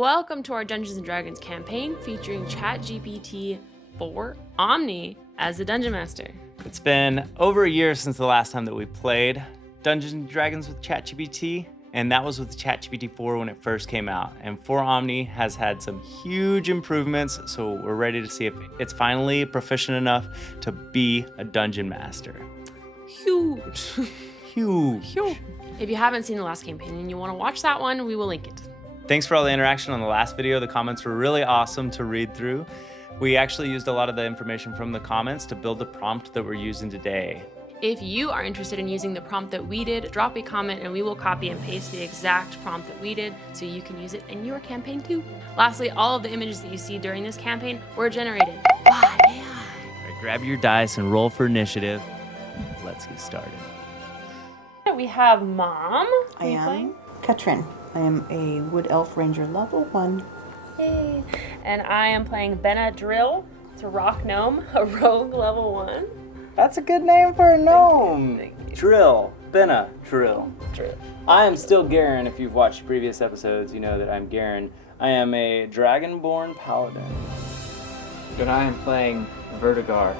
Welcome to our Dungeons & Dragons campaign featuring ChatGPT-4 Omni as the Dungeon Master. It's been over a year since the last time that we played Dungeons & Dragons with ChatGPT, and that was with ChatGPT-4 when it first came out. And 4 Omni has had some huge improvements, so we're ready to see if it's finally proficient enough to be a Dungeon Master. Huge. Huge. If you haven't seen the last campaign and you want to watch that one, we will link it. Thanks for all the interaction on the last video. The comments were really awesome to read through. We actually used a lot of the information from the comments to build the prompt that we're using today. If you are interested in using the prompt that we did, drop a comment and we will copy and paste the exact prompt that we did so you can use it in your campaign too. Lastly, all of the images that you see during this campaign were generated by AI. All right, grab your dice and roll for initiative. Let's get started. We have Mom. I am Katrin. I am a Wood Elf Ranger level 1. Yay. And I am playing Benadryl. It's a rock gnome, a rogue level 1. That's a good name for a gnome. Thank you. Drill. Benadryl. Drill. I am still Garen. If you've watched previous episodes, you know that I'm Garen. I am a dragonborn paladin. And I am playing Vertigar,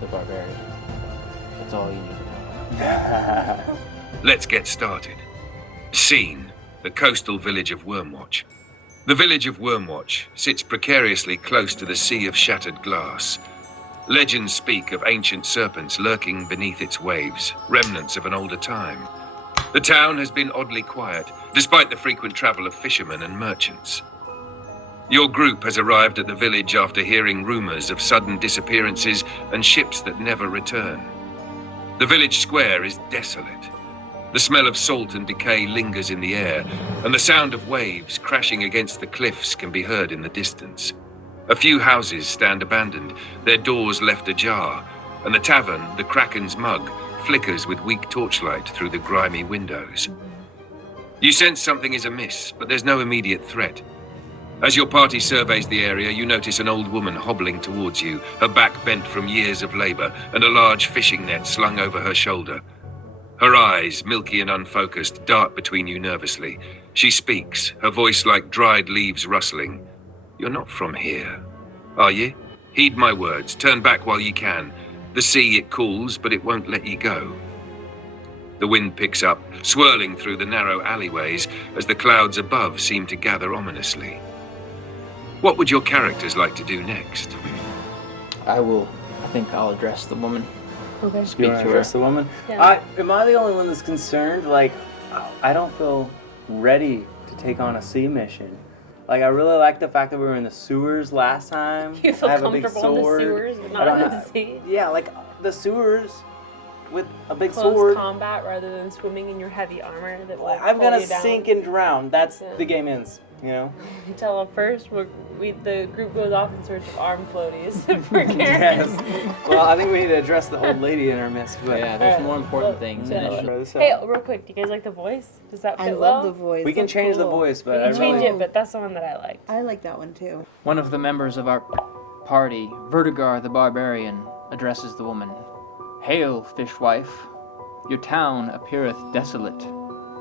the barbarian. That's all you need to know. Let's get started. Scene: the coastal village of Wormwatch. The village of Wormwatch sits precariously close to the sea of shattered glass. Legends speak of ancient serpents lurking beneath its waves, remnants of an older time. The town has been oddly quiet, despite the frequent travel of fishermen and merchants. Your group has arrived at the village after hearing rumors of sudden disappearances and ships that never return. The village square is desolate. The smell of salt and decay lingers in the air, and the sound of waves crashing against the cliffs can be heard in the distance. A few houses stand abandoned, their doors left ajar, and the tavern, the Krakens mug, flickers with weak torchlight through the grimy windows. You sense something is amiss, but there's no immediate threat. As your party surveys the area, you notice an old woman hobbling towards you, her back bent from years of labor, and a large fishing net slung over her shoulder. Her eyes, milky and unfocused, dart between you nervously. She speaks, her voice like dried leaves rustling. You're not from here, are ye? Heed my words, turn back while ye can. The sea it calls, but it won't let ye go. The wind picks up, swirling through the narrow alleyways as the clouds above seem to gather ominously. What would your characters like to do next? I think I'll address the woman. Okay. Speak You want to to her. address the woman? Yeah. Am I the only one that's concerned? Like, I don't feel ready to take on a sea mission. Like, I really like the fact that we were in the sewers last time. You feel I have a big comfortable in the sword. sewers, but I not don't in the have- sea? Yeah, like the sewers with a big Close sword. combat rather than swimming in your heavy armor that will I'm pull gonna you down. sink and drown. That's Yeah. the game ends, you know? Until first, the group goes off in search of arm floaties for Karen. Yes. Well, I think we need to address the old lady in our midst. But Yeah, there's Alright, more important well, things yeah. initially. Hey, real quick, do you guys like the voice? Does that fit I well? love the voice. we can That's change the cool. voice, but You I can change really... it, but that's the one that I liked. I like that one too. One of the members of our party, Vertigar the barbarian, addresses the woman. Hail, fishwife. Your town appeareth desolate,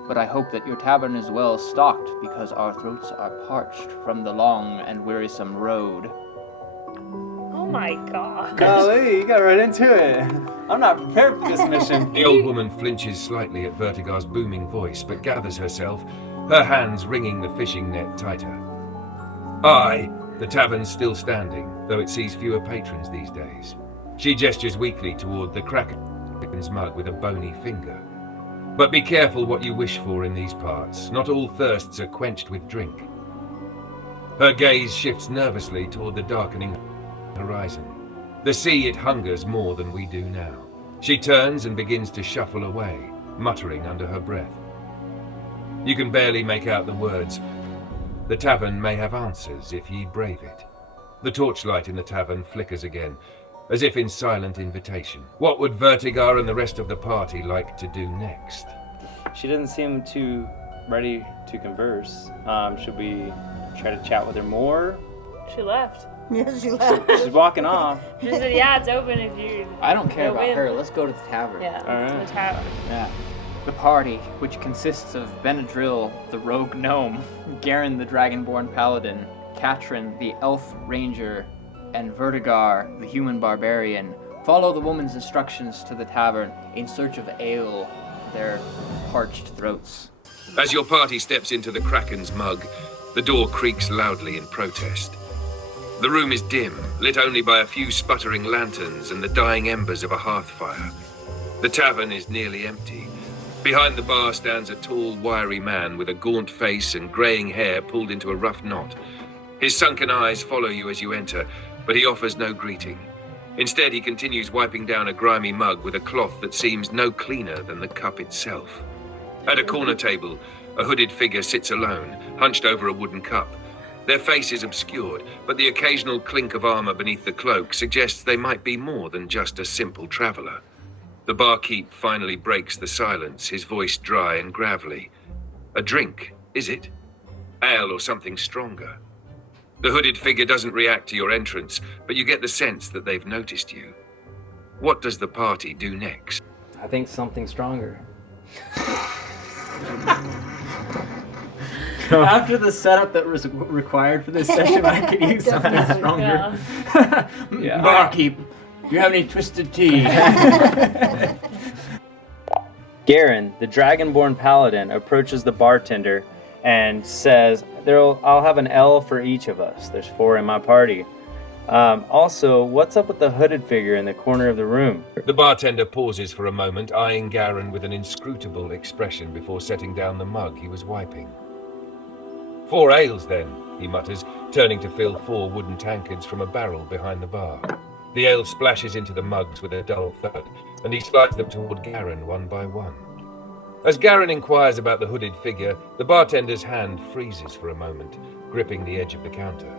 but I hope that your tavern is well stocked, because our throats are parched from the long and wearisome road. Oh my god. Golly, you got right into it. I'm not prepared for this mission. The old woman flinches slightly at Vertigar's booming voice, but gathers herself, her hands wringing the fishing net tighter. Aye, the tavern's still standing, though it sees fewer patrons these days. She gestures weakly toward the Krakens mug with a bony finger. But be careful what you wish for in these parts. Not all thirsts are quenched with drink. Her gaze shifts nervously toward the darkening horizon. The sea it hungers more than we do now. She turns and begins to shuffle away, muttering under her breath. You can barely make out the words. The tavern may have answers if ye brave it. The torchlight in the tavern flickers again, as if in silent invitation. What would Vertigar and the rest of the party like to do next? She doesn't seem too ready to converse. Should we try to chat with her more? She left. Yeah, she left. She's walking off. She said, yeah, it's open if you... I don't care Go about in. her. Let's go to the tavern. Yeah, Alright. to the tavern. Yeah. The party, which consists of Benadryl, the rogue gnome, Garen the dragonborn paladin, Katrin the elf ranger, and Vertigar the human barbarian, follow the woman's instructions to the tavern in search of ale for their parched throats. As your party steps into the Krakens mug, the door creaks loudly in protest. The room is dim, lit only by a few sputtering lanterns and the dying embers of a hearth fire. The tavern is nearly empty. Behind the bar stands a tall, wiry man with a gaunt face and greying hair pulled into a rough knot. His sunken eyes follow you as you enter, but he offers no greeting. Instead, he continues wiping down a grimy mug with a cloth that seems no cleaner than the cup itself. At a corner table, a hooded figure sits alone, hunched over a wooden cup. Their face is obscured, but the occasional clink of armor beneath the cloak suggests they might be more than just a simple traveler. The barkeep finally breaks the silence, his voice dry and gravelly. A drink, is it? Ale or something stronger? The hooded figure doesn't react to your entrance, but you get the sense that they've noticed you. What does the party do next? I think something stronger. After the setup that was required for this session, I could use something stronger. Yeah. Barkeep, do you have any twisted tea? Garen, the dragonborn paladin, approaches the bartender and says, I'll have an L for each of us. There's 4 in my party. Also, what's up with the hooded figure in the corner of the room? The bartender pauses for a moment, eyeing Garen with an inscrutable expression before setting down the mug he was wiping. 4 ales, then, he mutters, turning to fill 4 wooden tankards from a barrel behind the bar. The ale splashes into the mugs with a dull thud, and he slides them toward Garen one by one. As Garen inquires about the hooded figure, the bartender's hand freezes for a moment, gripping the edge of the counter.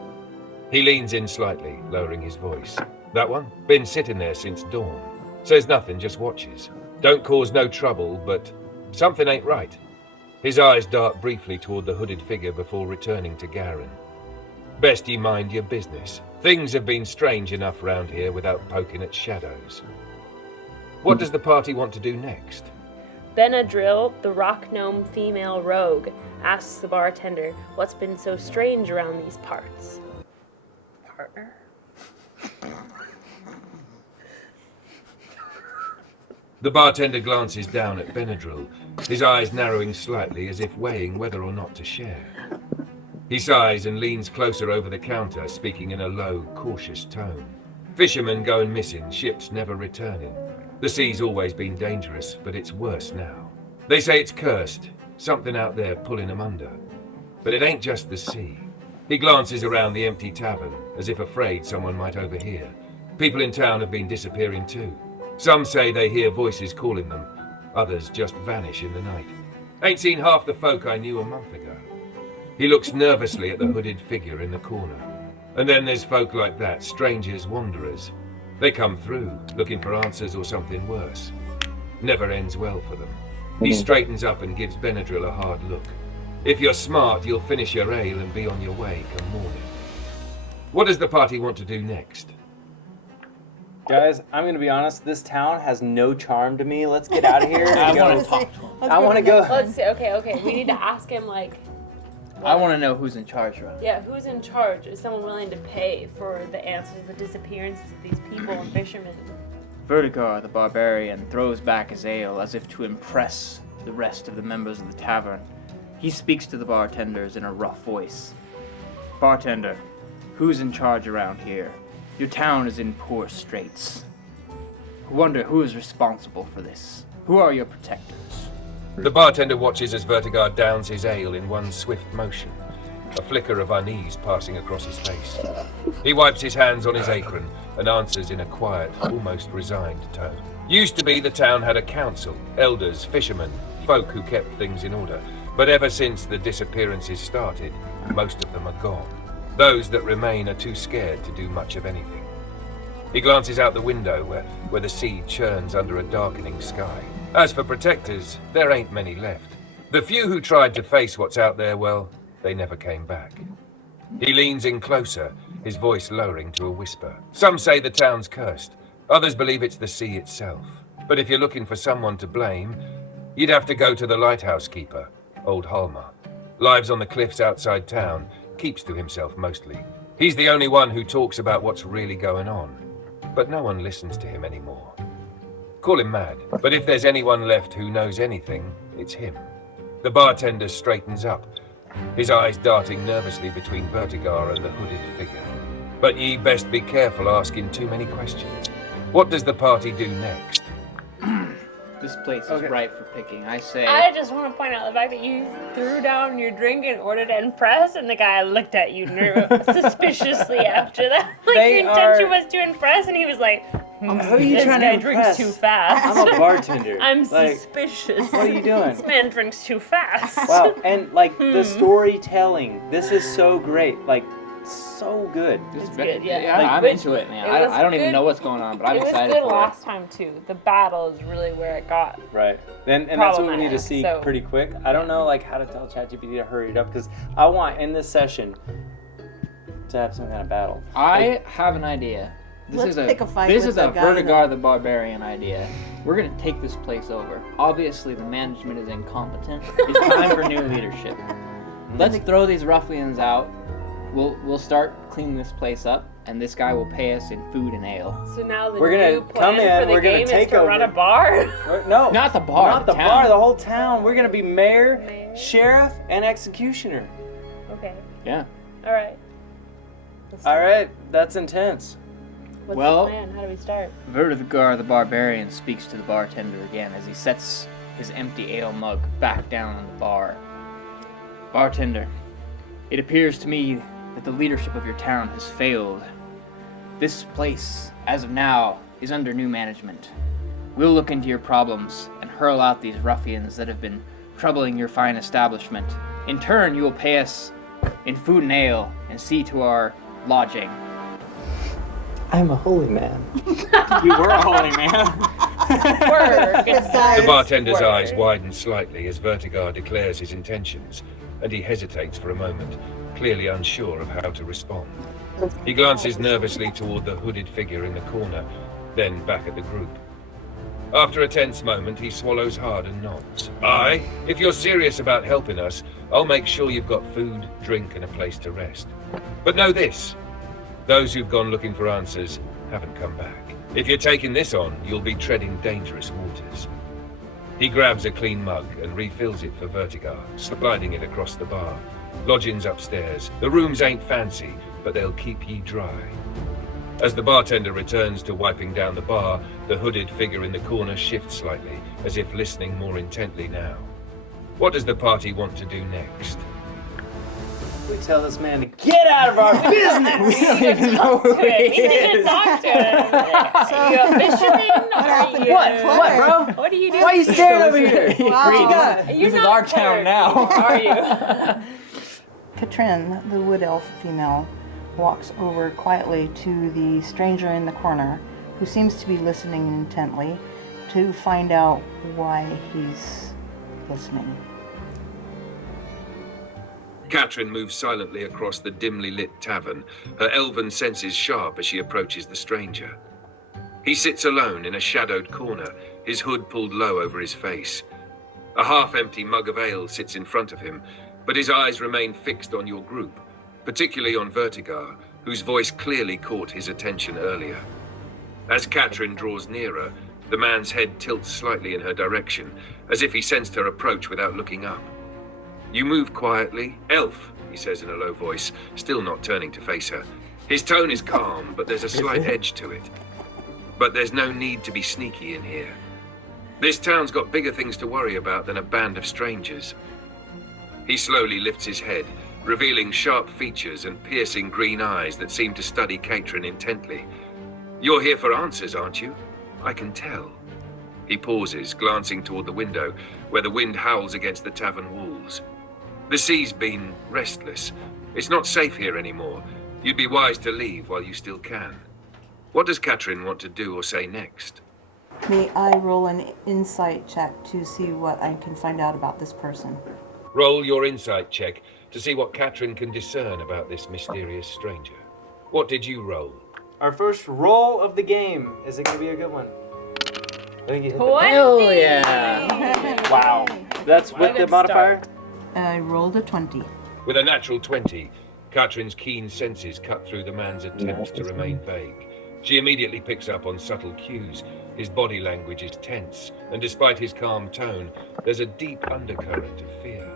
He leans in slightly, lowering his voice. That one? Been sitting there since dawn. Says nothing, just watches. Don't cause no trouble, but something ain't right. His eyes dart briefly toward the hooded figure before returning to Garen. Best ye mind your business. Things have been strange enough round here without poking at shadows. What does the party want to do next? Benadryl, the rock gnome female rogue, asks the bartender what's been so strange around these parts. Partner? The bartender glances down at Benadryl, his eyes narrowing slightly as if weighing whether or not to share. He sighs and leans closer over the counter, speaking in a low, cautious tone. Fishermen going missing, ships never returning. The sea's always been dangerous, but it's worse now. They say it's cursed, something out there pulling them under. But it ain't just the sea. He glances around the empty tavern, as if afraid someone might overhear. People in town have been disappearing too. Some say they hear voices calling them, others just vanish in the night. Ain't seen half the folk I knew a month ago. He looks nervously at the hooded figure in the corner. And then there's folk like that, strangers, wanderers. They come through, looking for answers or something worse. Never ends well for them. He straightens up and gives Benadryl a hard look. If you're smart, you'll finish your ale and be on your way come morning. What does the party want to do next? Guys, I'm going to be honest, this town has no charm to me. Let's get out of here. I want to talk to him. I want to go. Let's see. Okay. We need to ask him, like... I want to know who's in charge around. Yeah, who's in charge? Is someone willing to pay for the answers to the disappearances of these people and fishermen? Vertigar, the barbarian, throws back his ale as if to impress the rest of the members of the tavern. He speaks to the bartenders in a rough voice. Bartender, who's in charge around here? Your town is in poor straits. I wonder who is responsible for this. Who are your protectors? The bartender watches as Vertigar downs his ale in one swift motion, a flicker of unease passing across his face. He wipes his hands on his apron and answers in a quiet, almost resigned tone. Used to be the town had a council, elders, fishermen, folk who kept things in order. But ever since the disappearances started, most of them are gone. Those that remain are too scared to do much of anything. He glances out the window where the sea churns under a darkening sky. As for protectors, there ain't many left. The few who tried to face what's out there, well, they never came back. He leans in closer, his voice lowering to a whisper. Some say the town's cursed. Others believe it's the sea itself. But if you're looking for someone to blame, You'd have to go to the lighthouse keeper, old Halmar. Lives on the cliffs outside town, keeps to himself mostly. He's the only one who talks about what's really going on. But no one listens to him anymore. Call him mad, but if there's anyone left who knows anything, it's him. The bartender straightens up, his eyes darting nervously between Vertigar and the hooded figure. But ye best be careful asking too many questions. What does the party do next? This place is ripe for picking. I say. I just want to point out the fact that you threw down your drink and ordered to impress, and the guy looked at you suspiciously after that. Like your intention was to impress, and he was like, Who are you this trying guy to drinks impress? too fast. I'm a bartender. I'm Like, suspicious. what are you doing? This man drinks too fast. Wow, and like the storytelling, this is so great. Like, so good. This is It's very- good, yeah. Yeah, Like, I'm which- into it, man. it was I don't even good- know what's going on, but I'm It was excited good for last time too. The battle is really where it got. Right. And that's what we need to Problematic, see so- pretty quick. I don't know like how to tell ChatGPT to hurry it up because I want in this session to have some kind of battle. I have an idea. Let's pick a fight This with is a the guy Vertigar the Barbarian idea. We're gonna take this place over. Obviously, the management is incompetent. It's time for new leadership. Let's throw these ruffians out. We'll start cleaning this place up, and this guy will pay us in food and ale. So now the We're gonna new come plan in, for the we're gonna game is take to run a over. bar. No, Not the bar, Not the the town. bar. The whole town. We're gonna be mayor, sheriff, and executioner. Okay. Yeah. All right. All right, that's intense. What's Well- the plan? How do we start? Vertigar the Barbarian speaks to the bartender again as he sets his empty ale mug back down on the bar. Bartender, it appears to me that the leadership of your town has failed. This place, as of now, is under new management. We'll look into your problems and hurl out these ruffians that have been troubling your fine establishment. In turn, you will pay us in food and ale and see to our lodging. I'm a holy man. You were a holy man. Work. The bartender's eyes widen slightly as Vertigar declares his intentions, and he hesitates for a moment, clearly unsure of how to respond. He glances nervously toward the hooded figure in the corner, then back at the group. After a tense moment, he swallows hard and nods. Aye, if you're serious about helping us, I'll make sure you've got food, drink, and a place to rest. But know this, those who've gone looking for answers haven't come back. If you're taking this on, you'll be treading dangerous waters. He grabs a clean mug and refills it for Vertigar, sliding it across the bar. Lodgings upstairs. The rooms ain't fancy, but they'll keep ye dry. As the bartender returns to wiping down the bar, the hooded figure in the corner shifts slightly, as if listening more intently now. What does the party want to do next? We tell this man to get out of our business. We don't even know who We he need to is. talk to him. Are you a fisherman? happened? What, bro? What do you do? Why are you staring over here? Wow. This You're is not our town clerk. now. Are you? Katrin, the wood elf female, walks over quietly to the stranger in the corner, who seems to be listening intently, to find out why he's listening. Katrin moves silently across the dimly lit tavern, her elven senses sharp as she approaches the stranger. He sits alone in a shadowed corner, his hood pulled low over his face. A half-empty mug of ale sits in front of him, but his eyes remain fixed on your group, particularly on Vertigar, whose voice clearly caught his attention earlier. As Katrin draws nearer, the man's head tilts slightly in her direction, as if he sensed her approach without looking up. You move quietly. Elf, he says in a low voice, still not turning to face her. His tone is calm, but there's a slight edge to it. But there's no need to be sneaky in here. This town's got bigger things to worry about than a band of strangers. He slowly lifts his head, revealing sharp features and piercing green eyes that seem to study Katrin intently. You're here for answers, aren't you? I can tell. He pauses, glancing toward the window, where the wind howls against the tavern walls. The sea's been restless. It's not safe here anymore. You'd be wise to leave while you still can. What does Katrin want to do or say next? May I roll an insight check to see what I can find out about this person? Roll your insight check to see what Katrin can discern about this mysterious stranger. What did you roll? Our first roll of the game. Is it going to be a good one? think you hit 20! Hell yeah! Wow. That's What a with the good modifier? I rolled a 20. With a natural 20, Katrin's keen senses cut through the man's attempts to remain vague. She immediately picks up on subtle cues. His body language is tense, and despite his calm tone, there's a deep undercurrent of fear.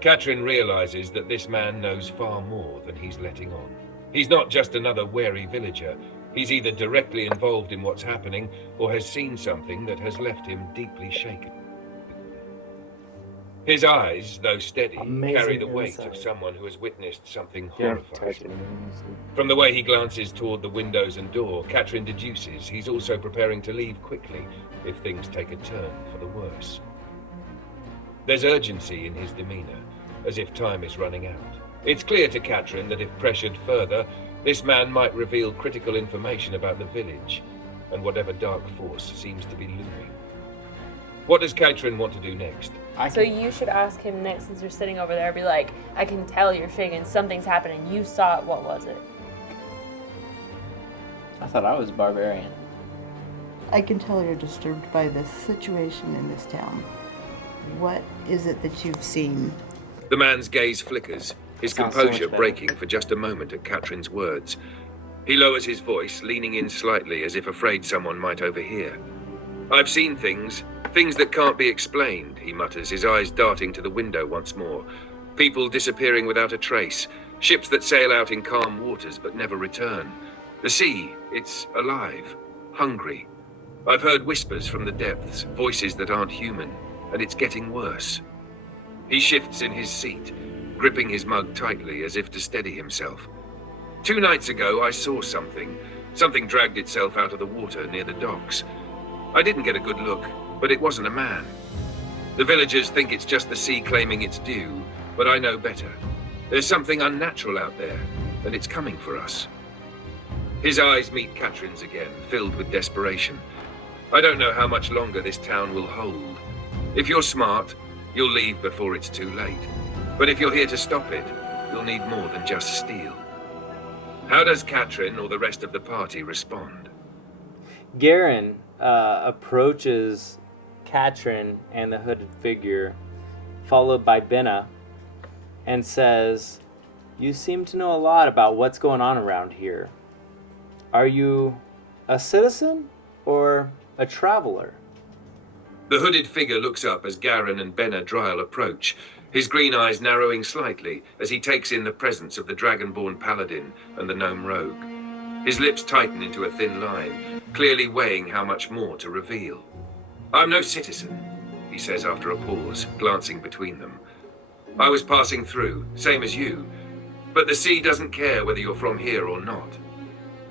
Katrin realizes that this man knows far more than he's letting on. He's not just another wary villager. He's either directly involved in what's happening or has seen something that has left him deeply shaken. His eyes, though steady, Amazing carry the weight insight. of someone who has witnessed something Yeah, horrifying. From the way he glances toward the windows and door, Katrin deduces he's also preparing to leave quickly if things take a turn for the worse. There's urgency in his demeanor, as if time is running out. It's clear to Katrin that if pressured further, this man might reveal critical information about the village and whatever dark force seems to be looming. What does Katrin want to do next? So you should ask him next, since you're sitting over there, be like, I can tell you're shaking, something's happening, you saw it, what was it? I thought I was barbarian. I can tell you're disturbed by this situation in this town. What is it that you've seen? The man's gaze flickers, his Sounds so much composure better. breaking for just a moment at Katrin's words. He lowers his voice, leaning in slightly as if afraid someone might overhear. I've seen things that can't be explained, he mutters, his eyes darting to the window once more. People disappearing without a trace, ships that sail out in calm waters but never return. The sea, it's alive, hungry. I've heard whispers from the depths, voices that aren't human, and it's getting worse. He shifts in his seat, gripping his mug tightly as if to steady himself. 2 nights ago, I saw something. Something dragged itself out of the water near the docks. I didn't get a good look, but it wasn't a man. The villagers think it's just the sea claiming its due, but I know better. There's something unnatural out there, and it's coming for us. His eyes meet Katrin's again, filled with desperation. I don't know how much longer this town will hold. If you're smart, you'll leave before it's too late. But if you're here to stop it, you'll need more than just steel. How does Katrin or the rest of the party respond? Garen approaches Katrin and the hooded figure, followed by Benna, and says, "You seem to know a lot about what's going on around here. Are you a citizen or a traveler?" The hooded figure looks up as Garen and Benadryl approach, his green eyes narrowing slightly as he takes in the presence of the Dragonborn Paladin and the Gnome Rogue. His lips tighten into a thin line, clearly weighing how much more to reveal. I'm no citizen, he says after a pause, glancing between them. I was passing through, same as you, but the sea doesn't care whether you're from here or not.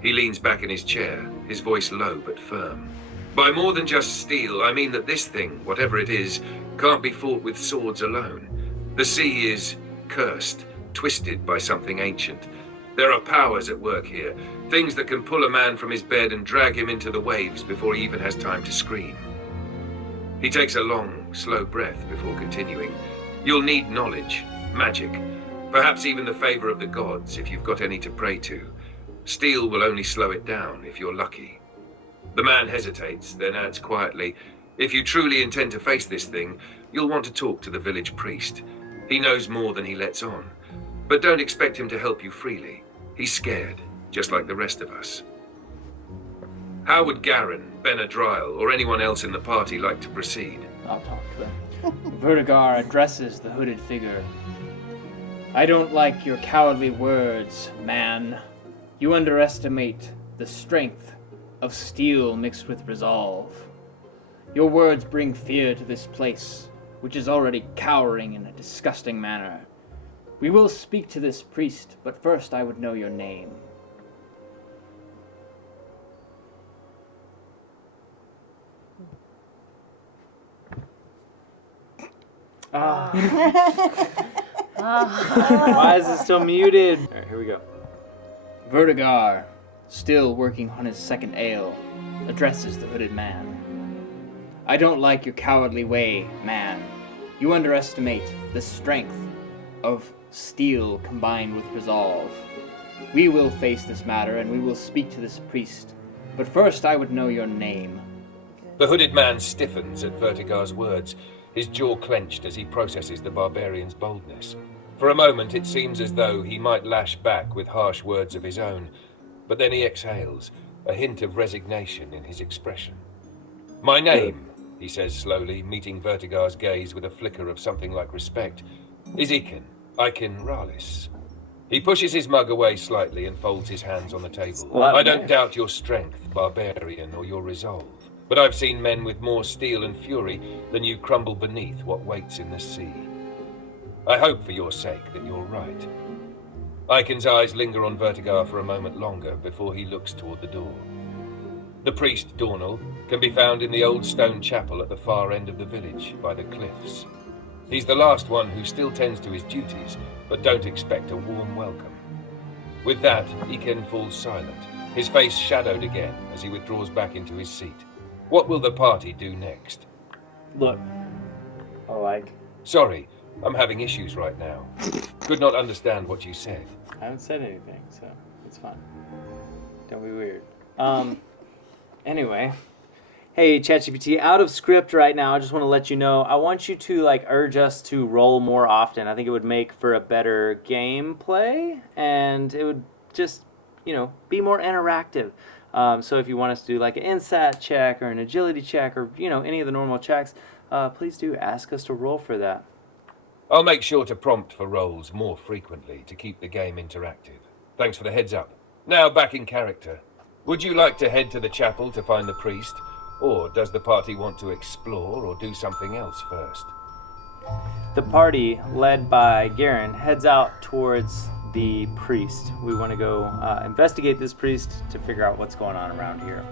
He leans back in his chair, his voice low but firm. By more than just steel, I mean that this thing, whatever it is, can't be fought with swords alone. The sea is cursed, twisted by something ancient. There are powers at work here, things that can pull a man from his bed and drag him into the waves before he even has time to scream. He takes a long, slow breath before continuing. You'll need knowledge, magic, perhaps even the favor of the gods if you've got any to pray to. Steel will only slow it down if you're lucky. The man hesitates, then adds quietly, if you truly intend to face this thing, you'll want to talk to the village priest. He knows more than he lets on. But don't expect him to help you freely. He's scared, just like the rest of us. How would Garen, Benadryl, or anyone else in the party like to proceed? I'll talk to them. Vertigar addresses the hooded figure. I don't like your cowardly words, man. You underestimate the strength of steel mixed with resolve. Your words bring fear to this place, which is already cowering in a disgusting manner. We will speak to this priest, but first I would know your name. Why is it still muted? All right, here we go. Vertigar, still working on his second ale, addresses the hooded man. I don't like your cowardly way, man. You underestimate the strength of steel combined with resolve. We will face this matter and we will speak to this priest. But first I would know your name. The hooded man stiffens at Vertigar's words, his jaw clenched as he processes the barbarian's boldness. For a moment, it seems as though he might lash back with harsh words of his own, but then he exhales, a hint of resignation in his expression. "My name," he says slowly, meeting Vertigar's gaze with a flicker of something like respect, "is Iken Ralis." He pushes his mug away slightly and folds his hands on the table. "I don't doubt your strength, barbarian, or your resolve, but I've seen men with more steel and fury than you crumble beneath what waits in the sea. I hope for your sake that you're right." Iken's eyes linger on Vertigar for a moment longer before he looks toward the door. The priest, Dornall, can be found in the old stone chapel at the far end of the village, by the cliffs. He's the last one who still tends to his duties, but don't expect a warm welcome. With that, Iken falls silent, his face shadowed again as he withdraws back into his seat. What will the party do next? Look. Sorry, I'm having issues right now. Could not understand what you said. I haven't said anything, so it's fine. Don't be weird. Anyway. Hey, ChatGPT, out of script right now. I just want to let you know, I want you to urge us to roll more often. I think it would make for a better gameplay, and it would just, be more interactive. So if you want us to do an INSAT check or an agility check or, any of the normal checks, please do ask us to roll for that. I'll make sure to prompt for rolls more frequently to keep the game interactive. Thanks for the heads up. Now back in character. Would you like to head to the chapel to find the priest? Or does the party want to explore or do something else first? The party, led by Garen, heads out towards the priest. We want to go investigate this priest to figure out what's going on around here.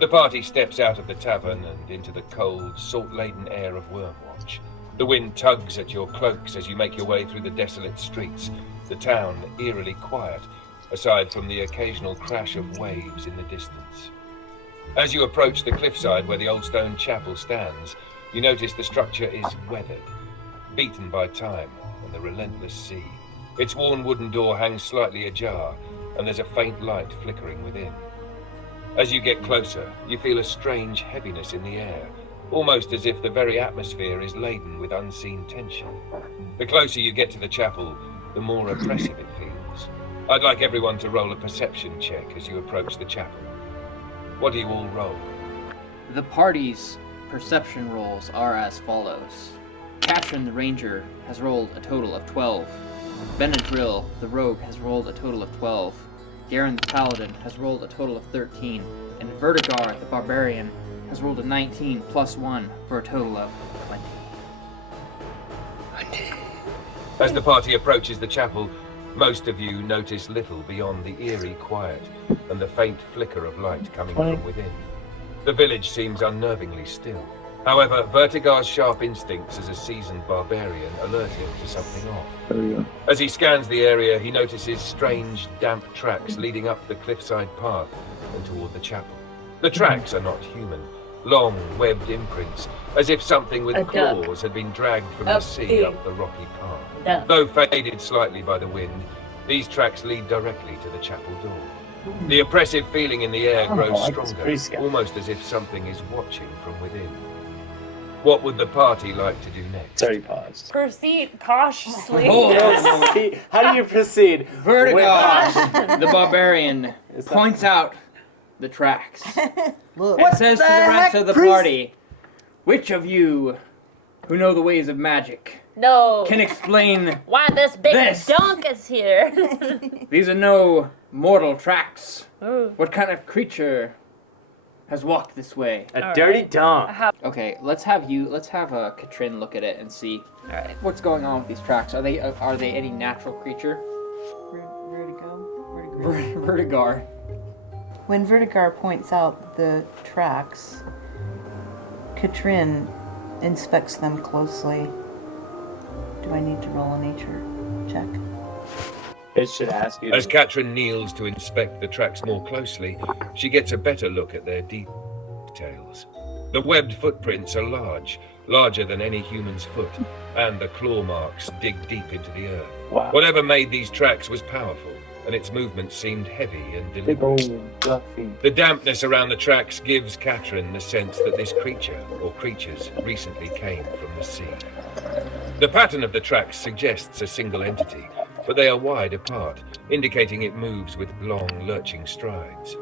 The party steps out of the tavern and into the cold, salt-laden air of Wormwatch. The wind tugs at your cloaks as you make your way through the desolate streets, the town eerily quiet, aside from the occasional crash of waves in the distance. As you approach the cliffside where the old stone chapel stands, you notice the structure is weathered, beaten by time and the relentless sea. Its worn wooden door hangs slightly ajar, and there's a faint light flickering within. As you get closer, you feel a strange heaviness in the air, almost as if the very atmosphere is laden with unseen tension. The closer you get to the chapel, the more oppressive it feels. I'd like everyone to roll a perception check as you approach the chapel. What do you all roll? The party's perception rolls are as follows. Katrin the Ranger has rolled a total of 12. Benadryl the Rogue has rolled a total of 12. Garen the Paladin has rolled a total of 13. And Vertigar the Barbarian has rolled a 19 plus 1 for a total of 20. As the party approaches the chapel, most of you notice little beyond the eerie quiet and the faint flicker of light coming from within. The village seems unnervingly still. However, Vertigar's sharp instincts as a seasoned barbarian alert him to something off. There we go. As he scans the area, he notices strange, damp tracks leading up the cliffside path and toward the chapel. The tracks are not human, long, webbed imprints, as if something with claws had been dragged from the sea up the rocky path. Though faded slightly by the wind, these tracks lead directly to the chapel door. The oppressive feeling in the air grows stronger, almost as if something is watching from within. What would the party like to do next? It's already paused. Proceed cautiously. How do you proceed? Vertigar the Barbarian points out the tracks and says to the rest of the party, which of you who know the ways of magic No. can explain Why this big this? dunk is here? These are no mortal tracks. Ooh. What kind of creature has walked this way? A dirty dump. Okay, let's have Katrin look at it and see Alright. what's going on with these tracks. Are they any natural creature? Vertigar. When Vertigar points out the tracks, Katrin inspects them closely. Do I need to roll a nature check? It should ask you. As Katrin kneels to inspect the tracks more closely, she gets a better look at their details. The webbed footprints are large, larger than any human's foot, and the claw marks dig deep into the earth. Wow. Whatever made these tracks was powerful, and its movement seemed heavy and Big deliberate. old Duffy. The dampness around the tracks gives Katrin the sense that this creature, or creatures, recently came from the sea. The pattern of the tracks suggests a single entity, but they are wide apart, indicating it moves with long, lurching strides.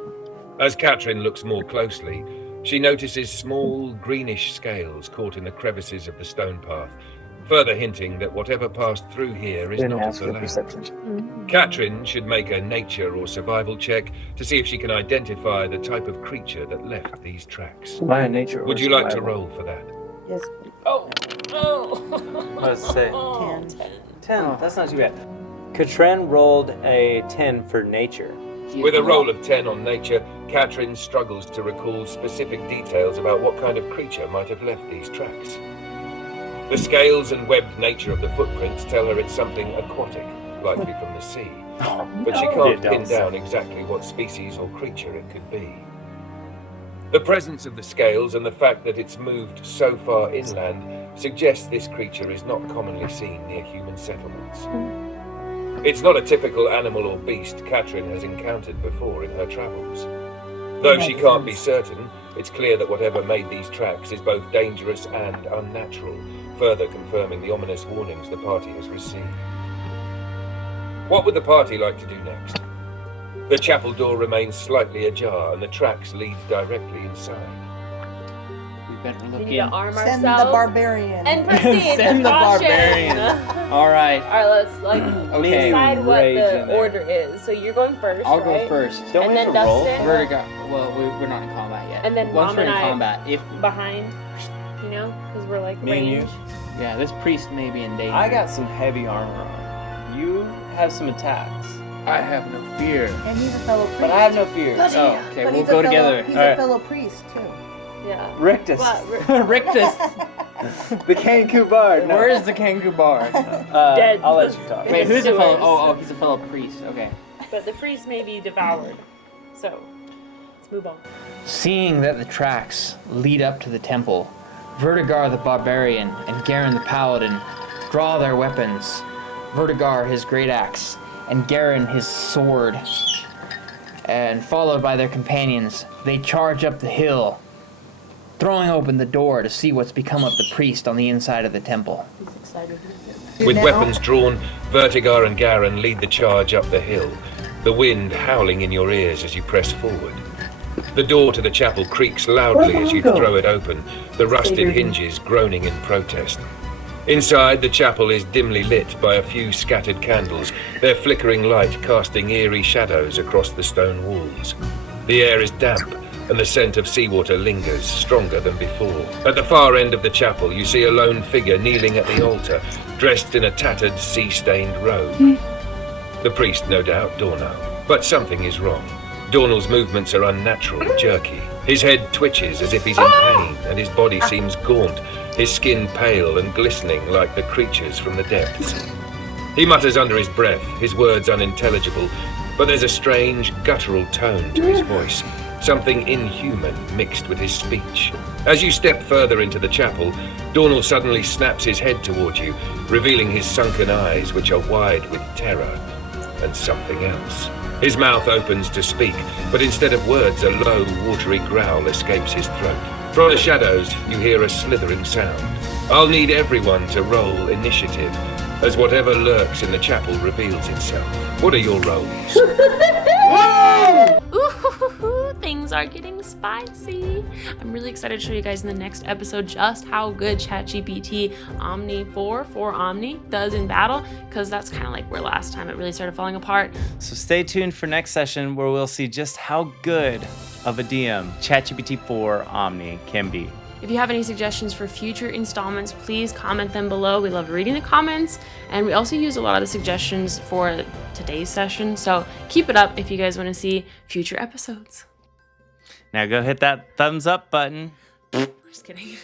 As Katrin looks more closely, she notices small, greenish scales caught in the crevices of the stone path, further hinting that whatever passed through here is Didn't not of ask the for land. perception. Katrin should make a nature or survival check to see if she can identify the type of creature that left these tracks. By nature. Would or you like to survival? roll for that? Yes, Oh. Let's say Oh, 10. 10. That's not too bad. Katrin rolled a 10 for nature. With a roll of 10 on nature, Katrin struggles to recall specific details about what kind of creature might have left these tracks. The scales and webbed nature of the footprints tell her it's something aquatic, likely from the sea, but she can't pin down exactly what species or creature it could be. The presence of the scales and the fact that it's moved so far inland suggests this creature is not commonly seen near human settlements. It's not a typical animal or beast Katrin has encountered before in her travels. Though she can't be certain, it's clear that whatever made these tracks is both dangerous and unnatural, further confirming the ominous warnings the party has received. What would the party like to do next? The chapel door remains slightly ajar and the tracks lead directly inside. We better look We need to in. arm Send the ourselves barbarian. and proceed. Send the Caution. barbarian. All right. All right, let's Okay. decide what Rage the in there. order is. So you're going first, I'll right? go first. Don't And we then have to roll? Dustin? Vertigo. Well, we're not in combat yet. And then once Mom we're in and I- combat, if Behind, you know, because we're like Me and you? range. yeah, this priest may be in danger. I got some heavy armor on. You have some attacks. I have no fear. And he's a fellow priest. But I have no fear. But Oh, he- okay, but we'll he's a go fellow- together. He's All a right. fellow priest, too. Yeah. Rictus. But Rictus. The Kanku Bard. No. Where is the kangaroo bard? Dead. I'll let you talk. In Wait, the who's the fellow? sewers. Oh, he's a fellow priest. Okay. But the priest may be devoured. So, let's move on. Seeing that the tracks lead up to the temple, Vertigar the barbarian and Garen the paladin draw their weapons. Vertigar his great axe and Garen his sword. And followed by their companions, they charge up the hill, throwing open the door to see what's become of the priest on the inside of the temple. He's excited. With Now- weapons drawn, Vertigar and Garen lead the charge up the hill, the wind howling in your ears as you press forward. The door to the chapel creaks loudly as you throw it open, the rusted hinges groaning in protest. Inside, the chapel is dimly lit by a few scattered candles, their flickering light casting eerie shadows across the stone walls. The air is damp, and the scent of seawater lingers, stronger than before. At the far end of the chapel, you see a lone figure kneeling at the altar, dressed in a tattered, sea-stained robe. The priest, no doubt, Dornall. But something is wrong. Dornall's movements are unnatural, jerky. His head twitches as if he's in pain, and his body seems gaunt, his skin pale and glistening like the creatures from the depths. He mutters under his breath, his words unintelligible, but there's a strange, guttural tone to his voice, something inhuman mixed with his speech. As you step further into the chapel, Dornall suddenly snaps his head toward you, revealing his sunken eyes, which are wide with terror and something else. His mouth opens to speak, but instead of words, a low, watery growl escapes his throat. From the shadows, you hear a slithering sound. I'll need everyone to roll initiative, as whatever lurks in the chapel reveals itself. What are your rolls? Ooh, things are getting spicy. I'm really excited to show you guys in the next episode just how good ChatGPT-4 Omni does in battle, because that's kind of like where last time it really started falling apart. So stay tuned for next session where we'll see just how good of a DM ChatGPT-4 Omni can be. If you have any suggestions for future installments, please comment them below. We love reading the comments, and we also use a lot of the suggestions for today's session, so keep it up if you guys want to see future episodes. Now go hit that thumbs up button. Just kidding.